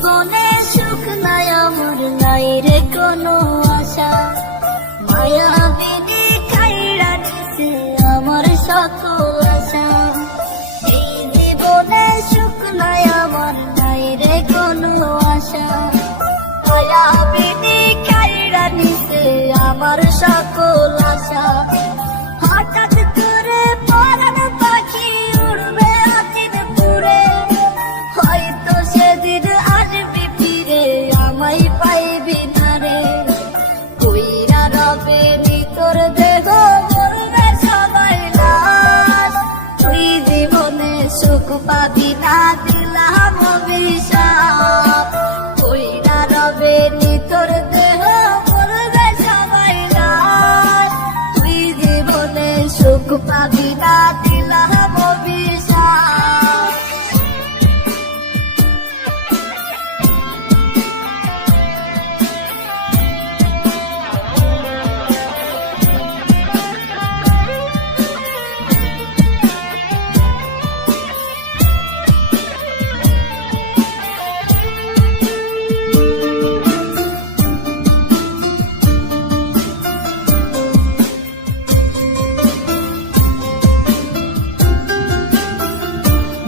জীবনে সুখ নাই আমার, নাই রে কোনো আশা। মায়া বিনি খাইরা দিছে আমার সকল আশা। এই জীবনে সুখ নাই আমার, নাই রে কোনো আশা। মায়া বিনি খাইরা দিছে আমার সকল আশা। হঠাৎ করে পরাণ পাখি উড়বে আতিন পুরে, হয়তো সেদিন আসবি ফিরে আমায় পাইবি না রে। কইরা রবে নি তোর দেহ মরবে সবাই লাশ, তুই জীবনে সুখ পাবি না দিলাম অভিশাপ। কইরা রবে নি তোর দেহ মরবে সবাই লাশ, তুই জীবনে সুখ পাবি না দিলাম অভিশাপ।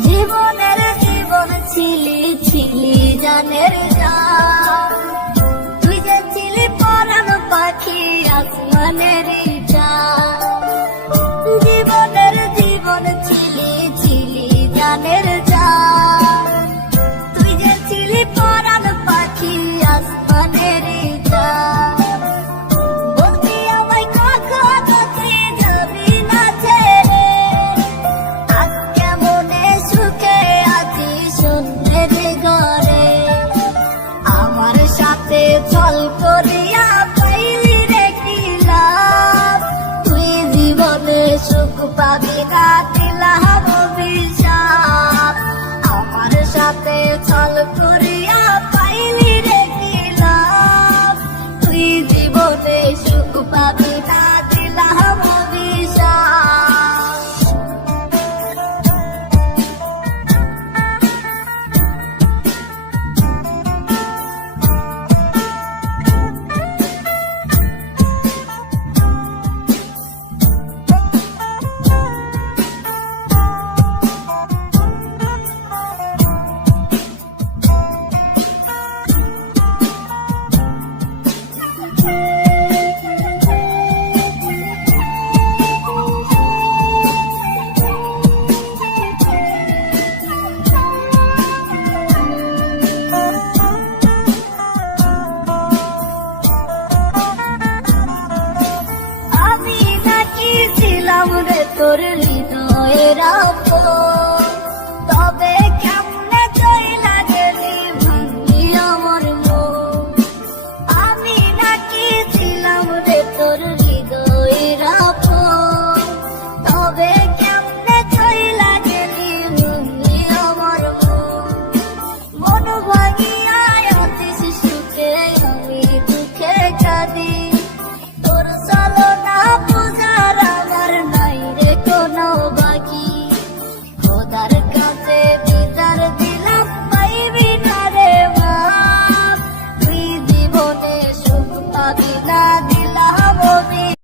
জীবনের জীবন ছিলি ছিলি জানের